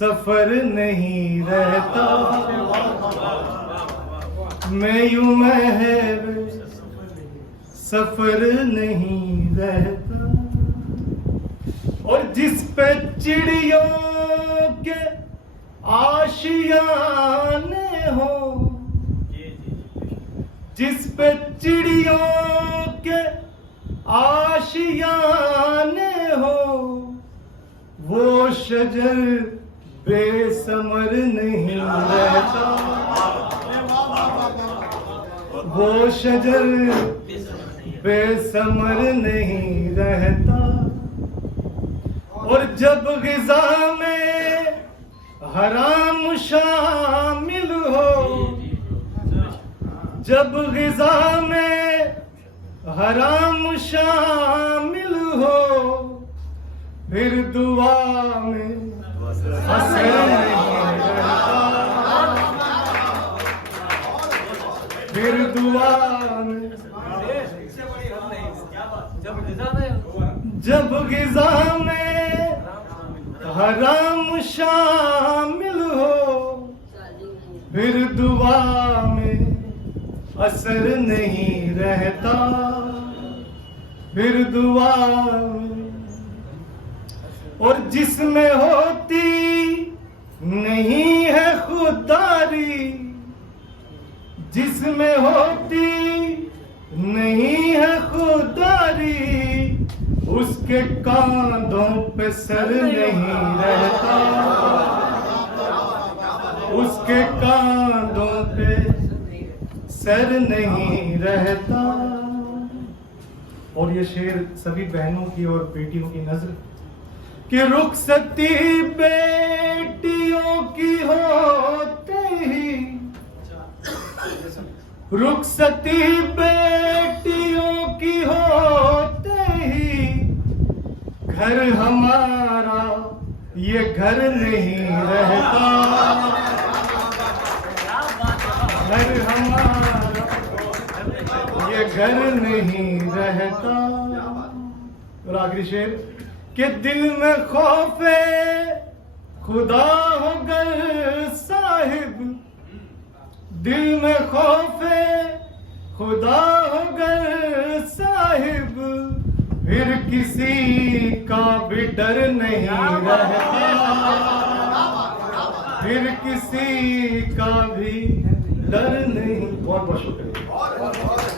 सफर नहीं रहता, मैं यूं महर सफर नहीं रहता। और जिस पे चिड़ियों के आशियाने हो, जिस पे चिड़ियों के आशियाने हो, वो शजर बेसमर नहीं रहता, वो शजर बेसमर नहीं रहता। और जब ग़िज़ा में हराम शामिल हो, जब ग़िज़ा में हराम शामिल हो, फिर दुआ में असर नहीं रहता, फिर दुआ में जब ग़िज़ा में हराम शामिल हो, फिर दुआ में असर नहीं रहता, फिर दुआ में। और जिसमें होती नहीं है खुदारी, जिसमें होती नहीं है खुदारी, उसके कांधों पे सर नहीं रहता, उसके कांधों पे सर नहीं रहता। और ये शेर सभी बहनों की और बेटियों की नजर कि रुखसती बेटियों की होते ही, रुखसती बेटियों की होते ही, घर हमारा ये घर नहीं रहता, घर हमारा ये घर नहीं रहता। और आखिरी शेर कि दिल में खौफे खुदा हो गर साहिब, दिल में खौफे खुदा हो गर साहिब, फिर किसी का भी डर नहीं रहता, फिर किसी का भी डर नहीं। बहुत बहुत शुक्रिया।